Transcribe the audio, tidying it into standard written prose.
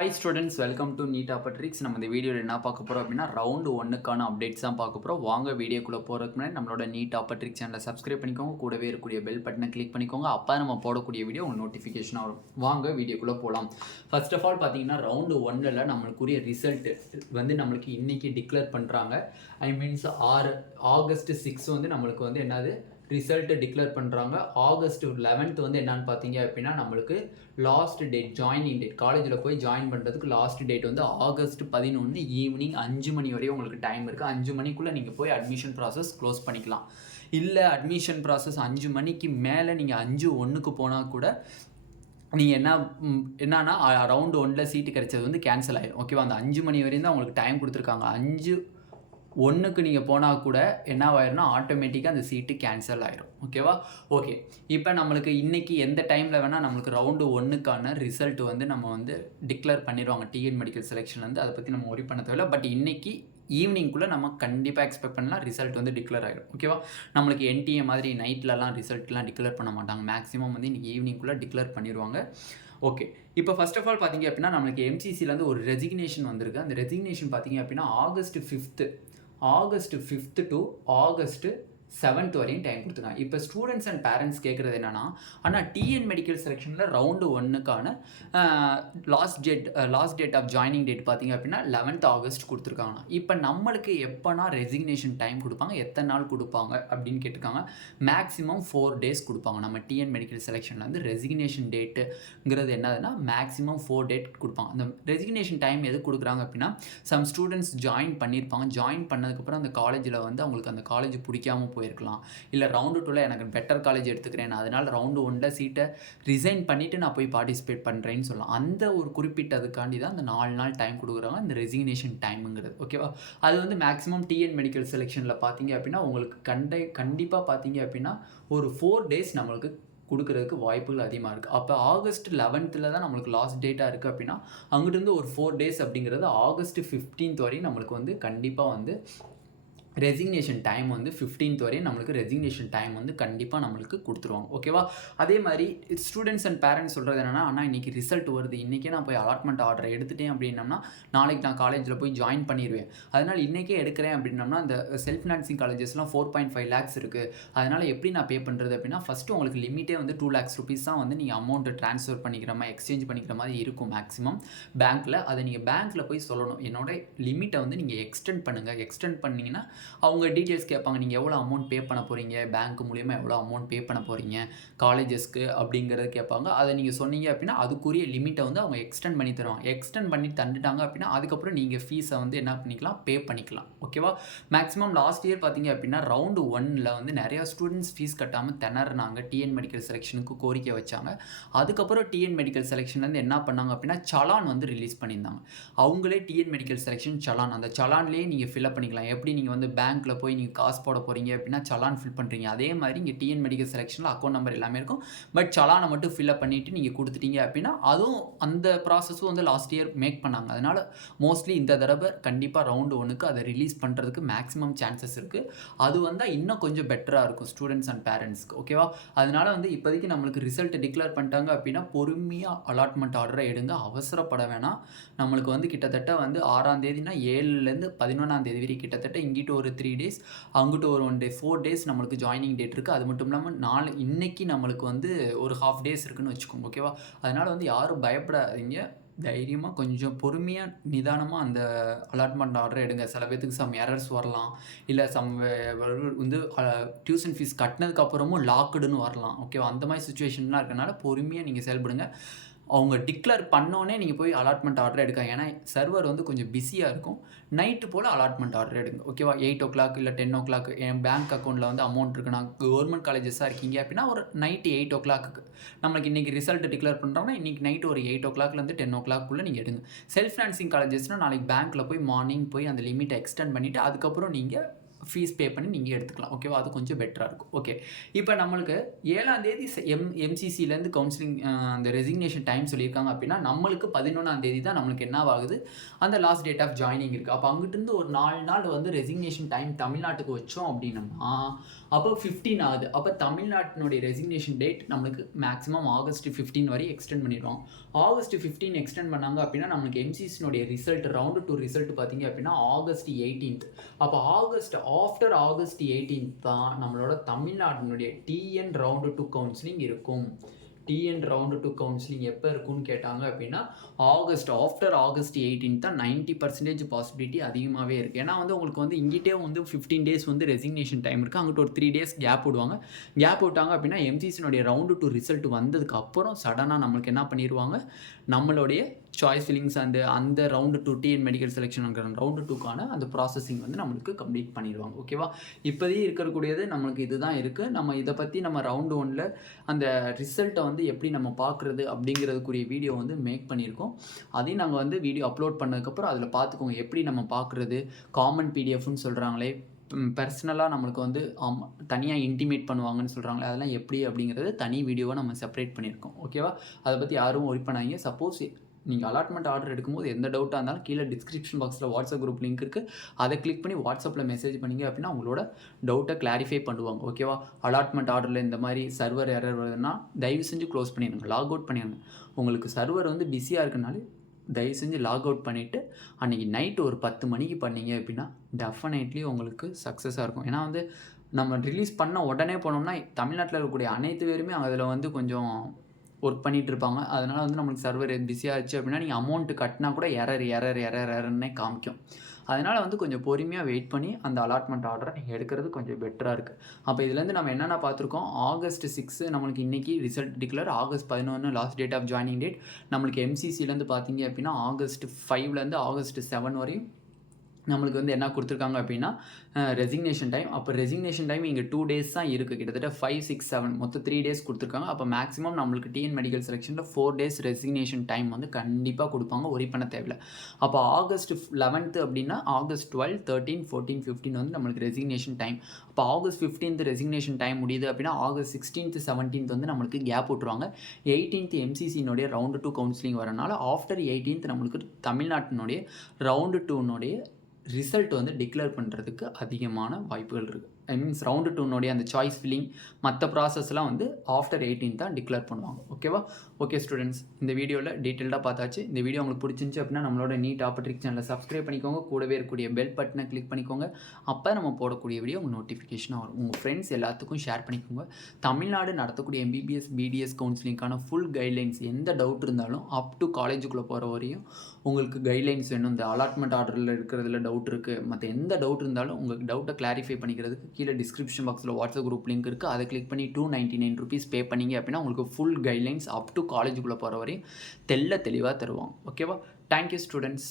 Hi students, welcome to NEET ஆப்பட்ரிக்ஸ். நம்ம இந்த வீடியோவில் என்ன பார்க்க போகிறோம் அப்படின்னா ரவுண்டு ஒன்றுக்கான அப்டேட்ஸ் தான் பார்க்க போகிறோம். வாங்க வீடியோக்குள்ளே போகிறதுக்கு முன்னாடி நம்மளோட நீட் ஆப்பட்ரிக்ஸ் சேனலை சப்ஸ்கிரைப் பண்ணிக்கோங்க. கூடவே இருக்கக்கூடிய பெல் பட்டனை கிளிக் பண்ணிக்கோங்க. அப்போ நம்ம போடக்கூடிய வீடியோ உங்களுக்கு நோட்டிஃபிகேஷனாக வரும். வாங்க வீடியோக்குள்ளே போகலாம். ஃபர்ஸ்ட் ஆஃப் ஆல் பார்த்தீங்கன்னா ரவுண்டு ஒன்றில் நம்மளுக்குரிய ரிசல்ட் வந்து நம்மளுக்கு இன்றைக்கி டிக்ளேர் பண்ணுறாங்க. மீன்ஸ் ஆகஸ்ட் 6 வந்து நம்மளுக்கு வந்து என்னது ரிசல்ட்டு டிக்ளேர் பண்ணுறாங்க. ஆகஸ்ட் 11th வந்து என்னன்னு பார்த்தீங்க அப்படின்னா நம்மளுக்கு லாஸ்ட் டேட், ஜாயினிங் டேட், காலேஜில் போய் ஜாயின் பண்ணுறதுக்கு லாஸ்ட் டேட் வந்து ஆகஸ்ட் 11 ஈவினிங் 5 மணி வரையும் உங்களுக்கு டைம் இருக்குது. 5 மணிக்குள்ளே நீங்கள் போய் அட்மிஷன் ப்ராசஸ் க்ளோஸ் பண்ணிக்கலாம். இல்லை அட்மிஷன் ப்ராசஸ் 5 மணிக்கு மேலே நீங்கள் 5/1 போனால் கூட நீங்கள் என்னன்னா ரவுண்டு 1 சீட்டு கிடைச்சது வந்து கேன்சல் ஆகிடும். ஓகேவா? அந்த 5 மணி வரையும் தான் உங்களுக்கு டைம் கொடுத்துருக்காங்க. 5/1 நீங்கள் போனால் கூட என்ன ஆயிரும்னா ஆட்டோமேட்டிக்காக அந்த சீட்டு கேன்சல் ஆயிரும். ஓகேவா? ஓகே, இப்போ நம்மளுக்கு இன்றைக்கி எந்த டைமில் வேணால் நம்மளுக்கு ரவுண்டு 1க்கான ரிசல்ட் வந்து நம்ம வந்து டிக்ளேர் பண்ணிடுவாங்க டிஎன் மெடிக்கல் செலெக்ஷன் வந்து. அதை பற்றி நம்ம ஒரி பண்ண தேவையில்லை. பட் இன்றைக்கி ஈவினிங்குள்ளே நம்ம கண்டிப்பாக எக்ஸ்பெக்ட் பண்ணலாம் ரிசல்ட் வந்து டிக்ளேர் ஆகிடும். ஓகேவா? நம்மளுக்கு என்டிஏ மாதிரி நைட்லலாம் ரிசல்ட்லாம் டிக்ளேர் பண்ண மாட்டாங்க. மேக்ஸிமம் வந்து இன்றைக்கி ஈவினிங்குள்ளே டிக்ளேர் பண்ணிடுவாங்க. ஓகே, இப்போ ஃபர்ஸ்ட் ஆஃப் ஆல் பார்த்தீங்க அப்படின்னா நம்மளுக்கு எம்சிசிலேருந்து ஒரு ரெசிக்னேஷன் வந்திருக்கு. அந்த ரெசிக்னேஷன் பார்த்தீங்க அப்படின்னா August 5th to August 7th வரையும் டைம் கொடுத்துருக்காங்க. இப்போ ஸ்டூடெண்ட்ஸ் அண்ட் பேரண்ட்ஸ் கேட்குறது என்னென்னா, ஆனால் டிஎன் மெடிக்கல் செலெக்ஷனில் ரவுண்டு 1க்கான last date of joining date பார்த்தீங்க அப்படின்னா 11th ஆகஸ்ட் கொடுத்துருக்காங்க. இப்போ நம்மளுக்கு எப்போனா ரெசிக்னேஷன் டைம் கொடுப்பாங்க, எத்தனை நாள் கொடுப்பாங்க அப்படின்னு கேட்டிருக்காங்க. மேக்ஸிமம் 4 days கொடுப்பாங்க. நம்ம டிஎன் மெடிக்கல் செலெக்ஷனில் வந்து ரெசிக்னேஷன் டேட்டுங்கிறது என்னதுன்னா மேக்ஸிமம் 4 days கொடுப்பாங்க. அந்த ரெசிக்னேஷன் டைம் எது கொடுக்குறாங்க அப்படின்னா, சம் ஸ்டூடெண்ட்ஸ் ஜாயின் பண்ணியிருப்பாங்க. ஜாயின் பண்ணதுக்கப்புறம் அந்த காலேஜில் வந்து அவங்களுக்கு அந்த காலேஜ் பிடிக்காமல் போயிருக்கலாம். இல்லை ரவுண்டு 2ல் எனக்கு பெட்டர் காலேஜ் எடுத்துக்கிறேன், அதனால் ரவுண்டு 1ல் சீட்டை ரிசைன் பண்ணிவிட்டு நான் போய் பார்ட்டிசிபேட் பண்ணுறேன்னு சொல்லலாம். அந்த ஒரு குறிப்பிட்டதுக்காண்டி தான் அந்த 4 நாள் டைம் கொடுக்குறாங்க, இந்த ரெசிக்னேஷன் டைமுங்கிறது. ஓகேவா? அது வந்து மேக்ஸிமம் டிஎன் மெடிக்கல் செலெக்ஷனில் பார்த்தீங்க அப்படின்னா உங்களுக்கு கண்டிப்பாக பார்த்தீங்க அப்படின்னா ஒரு 4 days நம்மளுக்கு கொடுக்குறதுக்கு வாய்ப்புகள் அதிகமாக இருக்குது. அப்போ ஆகஸ்ட் 11th தான் நம்மளுக்கு லாஸ்ட் டேட்டாக இருக்குது அப்படின்னா அங்கிட்டிருந்து ஒரு 4 days அப்படிங்கிறது ஆகஸ்ட் 15th வரையும் நம்மளுக்கு வந்து கண்டிப்பாக வந்து ரெசிக்னேஷன் டைம் வந்து 15th வரையும் நம்மளுக்கு ரெசிக்னேஷன் டைம் வந்து கண்டிப்பாக நம்மளுக்கு கொடுத்துருவாங்க. ஓகேவா? அதே மாதிரி ஸ்டூடெண்ட்ஸ் அண்ட் பேரண்ட்ஸ் சொல்கிறது என்னென்னா, ஆனால் இன்றைக்கி ரிசல்ட் வருது, இன்றைக்கே நான் போய் அலாட்மெண்ட் ஆர்டர் எடுத்துட்டேன் அப்படின்னம்னா நாளைக்கு நான் காலேஜில் போய் ஜாயின் பண்ணிடுவேன். அதனால் இன்றைக்கே எடுக்கிறேன் அப்படின்னம்னா அந்த செல்ஃப் ஃபினான்சிங் காலேஜஸ்லாம் 4.5 lakhs இருக்குது. அதனால் எப்படி நான் பே பண்ணுறது அப்படின்னா, ஃபஸ்ட்டு உங்களுக்கு லிமிட்டே வந்து 2 lakhs rupees தான் வந்து நீங்கள் அமௌண்ட்டு ட்ரான்ஸ்ஃபர் பண்ணிக்கிற மாதிரி எக்ஸ்சேஞ்ச் பண்ணிக்கிற மாதிரி இருக்கும் மேக்ஸிமம் பேங்க்கில். அதை நீங்கள் பேங்க்கில் போய் சொல்லணும், என்னோட லிமிட்டை வந்து நீங்கள் எக்ஸ்டெண்ட் பண்ணுங்கள். எக்ஸ்டெண்ட் பண்ணிங்கன்னா அவங்க டீட்டெயில்ஸ் கேட்பாங்க, நீங்கள் எவ்வளோ அமௌண்ட் பே பண்ண போகிறீங்க, பேங்க் மூலிமா எவ்வளோ அமௌண்ட் பே பண்ண போகிறீங்க காலேஜஸ்க்கு அப்படிங்கிறத கேட்பாங்க. அதை நீங்கள் சொன்னீங்க அப்படின்னா அதுக்குரிய லிமிட்டை வந்து அவங்க எக்ஸ்டெண்ட் பண்ணி தருவாங்க. எக்ஸ்டெண்ட் பண்ணி தந்துட்டாங்க அப்படின்னா அதுக்கப்புறம் நீங்கள் ஃபீஸை வந்து என்ன பண்ணிக்கலாம், பே பண்ணிக்கலாம். ஓகேவா? மேக்ஸிமம் லாஸ்ட் இயர் பார்த்தீங்க அப்படின்னா ரவுண்டு 1ல் வந்து நிறையா ஸ்டூடெண்ட்ஸ் ஃபீஸ் கட்டாமல் திணறினாங்க. டிஎன் மெடிக்கல் செலெக்ஷனுக்கு கோரிக்கை வச்சாங்க. அதுக்கப்புறம் டிஎன் மெடிக்கல் செலெக்ஷன்லேருந்து என்ன பண்ணாங்க அப்படின்னா சலான் வந்து ரிலீஸ் பண்ணியிருந்தாங்க. அவங்களே டிஎன் மெடிக்கல் செலெக்ஷன் சலான், அந்த சலான்லேயே நீங்கள் ஃபில்அப் பண்ணிக்கலாம். எப்படி நீங்கள் வந்து பேங்க்கில் போய் நீங்கள் காசு போட போகிறீங்க அப்படின்னா சலான் ஃபில் பண்ணுறீங்க, அதே மாதிரி இங்கே டிஎன் மெடிக்கல் செலெக்ஷனில் அக்கௌண்ட் நம்பர் எல்லாமே இருக்கும். பட் சலானை மட்டும் ஃபில்அப் பண்ணிவிட்டு நீங்கள் கொடுத்துட்டீங்க அப்படின்னா அதுவும் அந்த ப்ராசஸும் வந்து லாஸ்ட் இயர் மேக் பண்ணாங்க. அதனால் மோஸ்ட்லி இந்த தடவை கண்டிப்பாக ரவுண்டு 1க்கு அதை ரிலீஸ் பண்ணுறதுக்கு மேக்ஸிமம் சான்சஸ் இருக்குது. அது வந்தால் இன்னும் கொஞ்சம் பெட்டராக இருக்கும் ஸ்டூடெண்ட்ஸ் அண்ட் பேரண்ட்ஸ்க்கு. ஓகேவா? அதனால் வந்து இப்போதைக்கு நம்மளுக்கு ரிசல்ட் டிக்ளேர் பண்ணிட்டாங்க அப்படின்னா பொறுமையாக அலாட்மெண்ட் ஆர்டரை எடுங்க, அவசரப்பட வேணாம். நம்மளுக்கு வந்து கிட்டத்தட்ட வந்து 6ஆம் தேதினா 7லேருந்து 11ஆம் தேதி வரை கிட்டத்தட்ட இங்கிட்டு ஒரு 3 days, அங்கிட்டு ஒரு 1 day, 4 days நம்மளுக்கு ஜாயினிங் டேட் இருக்குது. அது மட்டும் இல்லாமல் இன்னைக்கு நம்மளுக்கு வந்து ஒரு ½ days இருக்குன்னு வச்சுக்கோங்க. ஓகேவா? அதனால் வந்து யாரும் பயப்படாதீங்க, தைரியமாக கொஞ்சம் பொறுமையாக நிதானமாக அந்த அலாட்மெண்ட் ஆர்டரை எடுங்க. சில பேத்துக்கு சம் எரர்ஸ் வரலாம், இல்லை வந்து டியூஷன் ஃபீஸ் கட்டினதுக்கப்புறமும் லாக்குடுன்னு வரலாம். ஓகேவா? அந்த மாதிரி சுச்சுவேஷன்லாம் இருக்கனால பொறுமையாக நீங்கள் செயல்படுங்க. அவங்க டிக்ளேர் பண்ணோன்னே நீங்கள் போய் அலாட்மெண்ட் ஆர்டர் எடுக்காங்க. ஏன்னா சர்வர் வந்து கொஞ்சம் பிஸியாக இருக்கும். நைட்டு போல் அலாட்மெண்ட் ஆர்டர் எடுங்க. ஓகேவா? 8 o'clock இல்லை 10 o'clock என் பேங்க் அக்கௌண்ட்டில் வந்து அமௌண்ட் இருக்குன்னா கவர்மெண்ட் காலேஜஸாக இருக்கீங்க அப்படின்னா ஒரு நைட்டு 8 o'clock நம்மளுக்கு இன்றைக்கி ரிசல்ட் டிக்ளேர் பண்ணுறோம்னா இன்றைக்கி நைட்டு ஒரு 8 o'clockலேருந்து 10 o'clock நீங்கள் எடுங்க. செல்ஃப் ஃபினான்சிங் காலேஜஸ்னால் நாளைக்கு பேங்க்கில் போய் மார்னிங் போய் அந்த லிமிட்டை எக்ஸ்டெண்ட் பண்ணிவிட்டு அதுக்கப்புறம் நீங்கள் ஃபீஸ் பே பண்ணி நீங்கள் எடுத்துக்கலாம். ஓகேவா? அது கொஞ்சம் பெட்டராக இருக்கும். ஓகே, இப்போ நம்மளுக்கு 7ஆம் தேதி எம்சிசிலேருந்து கவுன்சிலிங் அந்த ரெசிக்னேஷன் டைம் சொல்லியிருக்காங்க அப்படின்னா, நம்மளுக்கு 11ஆம் தேதி தான் நம்மளுக்கு என்னவாகுது, அந்த லாஸ்ட் டேட் ஆஃப் ஜாயினிங் இருக்குது. அப்போ அங்கிட்டிருந்து ஒரு 4 நாள் வந்து ரெசிக்னேஷன் டைம் தமிழ்நாட்டுக்கு வச்சோம் அப்படின்னம்னா, அப்போ 15 ஆகுது. அப்போ தமிழ்நாட்டினுடைய ரெசிக்னேஷன் டேட் நம்மளுக்கு மேக்ஸிமம் ஆகஸ்ட் 15 வரை எக்ஸ்டெண்ட் பண்ணிடுவாங்க. ஆகஸ்ட் 15 எக்ஸ்டெண்ட் பண்ணாங்க அப்படின்னா நம்மளுக்கு எம்சிசினுடைய ரிசல்ட் ரவுண்டு 2 ரிசல்ட் பார்த்தீங்க அப்படின்னா ஆகஸ்ட் 18th. அப்போ ஆஃப்டர் ஆகஸ்ட் 18th தான் நம்மளோட தமிழ்நாட்டினுடைய டிஎன் ரவுண்டு 2 கவுன்சிலிங் இருக்கும். டிஎன் ரவுண்டு 2 கவுன்சிலிங் எப்போ இருக்குன்னு கேட்டாங்க அப்படின்னா ஆஃப்டர் ஆகஸ்ட் 18 தான் 90% பாசிபிலிட்டி அதிகமாகவே இருக்குது. ஏன்னா வந்து உங்களுக்கு வந்து இங்கிட்டே வந்து 15 days வந்து ரெசிக்னேஷன் டைம் இருக்குது. அங்கிட்ட ஒரு 3 days கேப் விடுவாங்க. கேப் விட்டாங்க அப்படின்னா எம்சிசினுடைய ரவுண்டு 2 ரிசல்ட் வந்ததுக்கு அப்புறம் சடனாக நம்மளுக்கு என்ன பண்ணிடுவாங்க, நம்மளுடைய சாய்ஸ் ஃபில்லிங்ஸ் அந்த ரவுண்டு 2 டிஎன் மெடிக்கல் செலெக்ஷனுங்கிற ரவுண்டு 2க்கான அந்த ப்ராசஸிங் வந்து நம்மளுக்கு கம்ப்ளீட் பண்ணிடுவாங்க. ஓகேவா? இப்போதையே இருக்கக்கூடியது நம்மளுக்கு இதுதான் இருக்குது. நம்ம இதை பற்றி நம்ம ரவுண்டு 1ல் அந்த ரிசல்ட்டை வந்து எப்படி நம்ம பார்க்குறது அப்படிங்கிறதுக்குரிய வீடியோ வந்து மேக் பண்ணியிருக்கோம். அதையும் நாங்கள் வந்து வீடியோ அப்லோட் பண்ணதுக்கப்புறம் அதில் பார்த்துக்கோங்க எப்படி நம்ம பார்க்குறது. காமன் பிடிஎஃப்னு சொல்கிறாங்களே, பர்சனலாக நம்மளுக்கு வந்து தனியாக இன்டிமேட் பண்ணுவாங்கன்னு சொல்கிறாங்களே, அதெல்லாம் எப்படி அப்படிங்கிறது தனி வீடியோவை நம்ம செப்பரேட் பண்ணியிருக்கோம். ஓகேவா? அதை பற்றி யாரும் ஒரி பண்ணாதீங்க. சப்போஸ் நீங்கள் அலாட்மெண்ட் ஆர்டர் எடுக்கும்போது எந்த டவுட்டாக இருந்தாலும் கீழே டிஸ்கிரிப்ஷன் பாக்ஸில் வாட்ஸ்அப் குரூப் லிங்க் இருக்குது. அதை கிளிக் பண்ணி வாட்ஸ்அப்பில் மெசேஜ் பண்ணிங்க அப்படின்னா உங்களோட டவுட்டை கிளாரிஃபை பண்ணுவாங்க. ஓகேவா? அலாட்மெண்ட் ஆர்டரில் இந்த மாதிரி சர்வர் எரர் வருதுன்னா தயவு செஞ்சு க்ளோஸ் பண்ணிடுங்க, லாக் அவுட் பண்ணிடுங்க. உங்களுக்கு சர்வர் வந்து பிஸியாக இருக்கனால தயவு செஞ்சு லாக் அவுட் பண்ணிவிட்டு அன்றைக்கி நைட்டு ஒரு 10 மணிக்கு பண்ணிங்க அப்படின்னா டெஃபினெட்லி உங்களுக்கு சக்ஸஸாக இருக்கும். ஏன்னா வந்து நம்ம ரிலீஸ் பண்ண உடனே போனோம்னா தமிழ்நாட்டில் இருக்கக்கூடிய அனைத்து பேருமே அதில் வந்து கொஞ்சம் ஒர்க் பண்ணிகிட்டு இருப்பாங்க. அதனால் வந்து நம்மளுக்கு சர்வர் பிஸியாக ஆச்சு அப்படின்னா நீங்கள் அமௌண்ட்டு கட்டினா கூட எரர்னே காமிக்கும். அதனால் வந்து கொஞ்சம் பொறுமையாக வெயிட் பண்ணி அந்த அலாட்மெண்ட் ஆர்டரை நீங்கள் எடுக்கிறது கொஞ்சம் பெட்டராக இருக்குது. அப்போ இதுலேருந்து நம்ம என்னென்ன பார்த்துருக்கோம், ஆகஸ்ட் 6 நம்மளுக்கு இன்றைக்கி result declare, August 11 last date of joining date. நம்மளுக்கு எம்சிசிலேருந்து பார்த்தீங்க அப்படின்னா ஆகஸ்ட் 5லேருந்து ஆகஸ்ட் 7 வரையும் நம்மளுக்கு வந்து என்ன கொடுத்துருக்காங்க அப்படின்னா ரெசிக்னேஷன் டைம். அப்போ ரெசிக்னேஷன் டைம் இங்கே 2 days தான் இருக்குது. கிட்டத்தட்ட 5, 6, 7 மொத்தம் 3 days கொடுத்துருக்காங்க. அப்போ மேக்ஸிமம் நம்மளுக்கு டிஎன் மெடிக்கல் செலெக்ஷனில் 4 days ரெசிக்னேஷன் டைம் வந்து கண்டிப்பாக கொடுப்பாங்க, ஒரி பண்ண தேவையில்லை. அப்போ ஆகஸ்ட் 11th அப்படின்னா ஆகஸ்ட் 12, 13, 14, 15 வந்து நம்மளுக்கு ரெசிக்னேஷன் டைம். அப்போ ஆகஸ்ட் 15th ரெசிக்னேஷன் டைம் முடியுது அப்படின்னா ஆகஸ்ட் 16th, 17th வந்து நம்மளுக்கு கேப் விட்டுருவாங்க. 18th எம்சிசினுடைய ரவுண்டு 2 கவுன்சிலிங் வரனால ஆஃப்டர் 18th நம்மளுக்கு தமிழ்நாட்டினுடைய ரவுண்டு 2னுடைய ரிசல்ட் வந்து டிக்ளேர் பண்ணுறதுக்கு அதிகமான வாய்ப்புகள் இருக்குது. ஐ மீன்ஸ் ரவுண்டு 2னுடைய அந்த சாய்ஸ் ஃபில்லிங் மற்ற ப்ராசஸ்லாம் வந்து ஆஃப்டர் 18 தான் டிக்ளேர் பண்ணுவாங்க. ஓகேவா? ஓகே ஸ்டூடெண்ட்ஸ், இந்த வீடியோவில் டீட்டெயில்டாக பார்த்தாச்சு. இந்த வீடியோ உங்களுக்கு பிடிச்சிருந்துச்சு அப்படின்னா நம்மளோட நீட் ஆப்பர்ட்ரிக் சேனலை சப்ஸ்கிரைப் பண்ணிக்கோங்க. கூடவே இருக்கக்கூடிய பெல் பட்டனை கிளிக் பண்ணிக்கோங்க. அப்போ நம்ம போடக்கூடிய வீடியோ உங்கள் நோட்டிஃபிகேஷனாக வரும். உங்கள் ஃப்ரெண்ட்ஸ் எல்லாத்துக்கும் ஷேர் பண்ணிக்கோங்க. தமிழ்நாடு நடத்தக்கூடிய எம்பிபிஎஸ் பிடிஎஸ் கவுன்சிலிங்கான ஃபுல் கைட்லைன்ஸ், எந்த டவுட் இருந்தாலும் அப் டு காலேஜுக்குள்ளே போகிற வரையும் உங்களுக்கு கைட்லைன்ஸ் வேணும். இந்த அலாட்மெண்ட் ஆர்டரில் இருக்கிறதுல டவுட் இருக்குது, மற்ற எந்த டவுட் இருந்தாலும் உங்களுக்கு டவுட்டை கிளாரிஃபை பண்ணிக்கிறதுக்கு கீழே டிஸ்கிரிப்ஷன் பாக்ஸில் வாட்ஸ்அப் குரூப் லிங்க் இருக்குது. அதை கிளிக் பண்ணி 299 rupees பே பண்ணிங்க அப்படின்னா உங்களுக்கு ஃபுல் கைட்லைன்ஸ் அப் டு காலேஜுக்குள்ளே போகிற வரையும் தெளிவாக தருவாங்க. ஓகேவா? Thank you students.